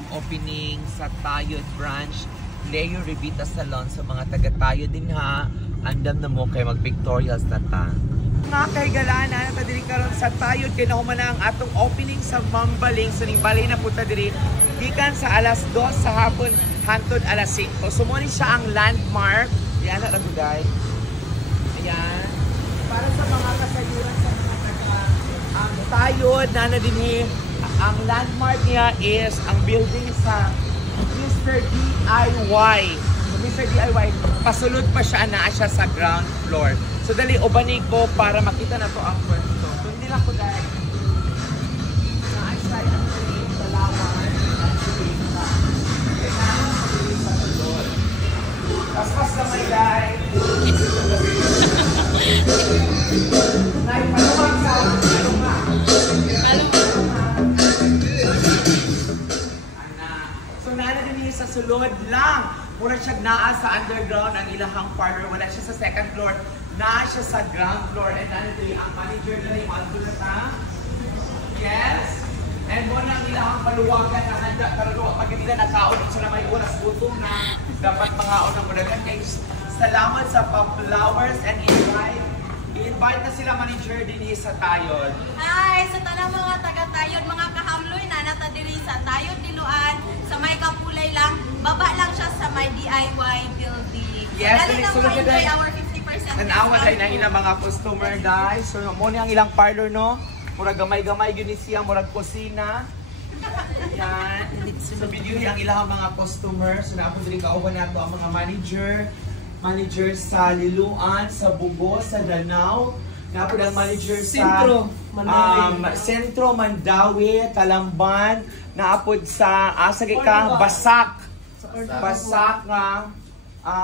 mag-opening sa Tayod branch, Leo Revita Salon. Sa mga taga-Tayod din ha, andam na mo kay mag-pictorials na ta. Mga kahigala na natadiri karon sa Tayod kay nahuman na ang atong opening sa Mambaling. So ning balay na punta diri gikan sa alas 2 sa hapon hangtod alas 5. So mo ni siya ang landmark. Yan na guys. Ayan. Para sa mga kasayuran sa mga taga-Tayod na dinhi, ang landmark niya is ang building sa Mr. DIY. So Mr. DIY, pasulod pa siya na siya sa ground floor. So dali ubanig ko para makita na to ang pwesto. So hindi lang ko dahil na-asay ang sa lawan at sa sulod. Tapos gamay dahil naipaluwag sa palunga. So naana din sa sulod lang. Mura siya naa sa underground ang ilahang parlor. Wala siya sa second floor. Naa siya sa ground floor. And naana din ang manager na rin. Madula sa yes. And muna ang ilahang paluwagan na handa. Pero pag hindi na nakaon siya na may oras gutom na dapat mga unang mudagan. Kaya salamat sa pa-flowers and invite. I-invite na sila manager din sa Tayod. Hi! Sa tanang mga taga-Tayod, mga kahamloy na natadiri sa Tayod, Diluan, sa may kapulay lang, baba lang siya sa may DIY building. Yes, dali na po enjoy our 50% nanawa tayo na ilang mga customer guys. So muna ang ilang parlor no. Murag gamay-gamay yun siya, murag kusina. Yan. So video ang ilang mga customer. So naapod rin kauban nato ang mga manager sa Liluan, sa Bugo, sa Danao. Naapod ang manager sa Sentro, Mandawi, Talamban. Naapod sa Basak nga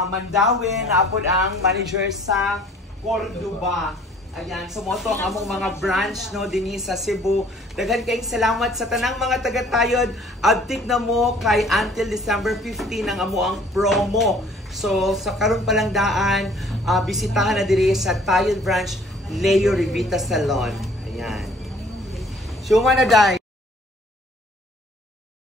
Mandawi. Naapod ang manager sa Cordoba. Ayan, sumoto ang among mga branch no dinhi sa Cebu. Daghan kayong salamat sa tanang mga taga-Tayod. Abtik na mo kay until December 15 ang amo ang promo. So sa karon pa lang daan, bisitahan na diri sa Tayod branch, Leo Revita Salon. Ayan. Suma na dai.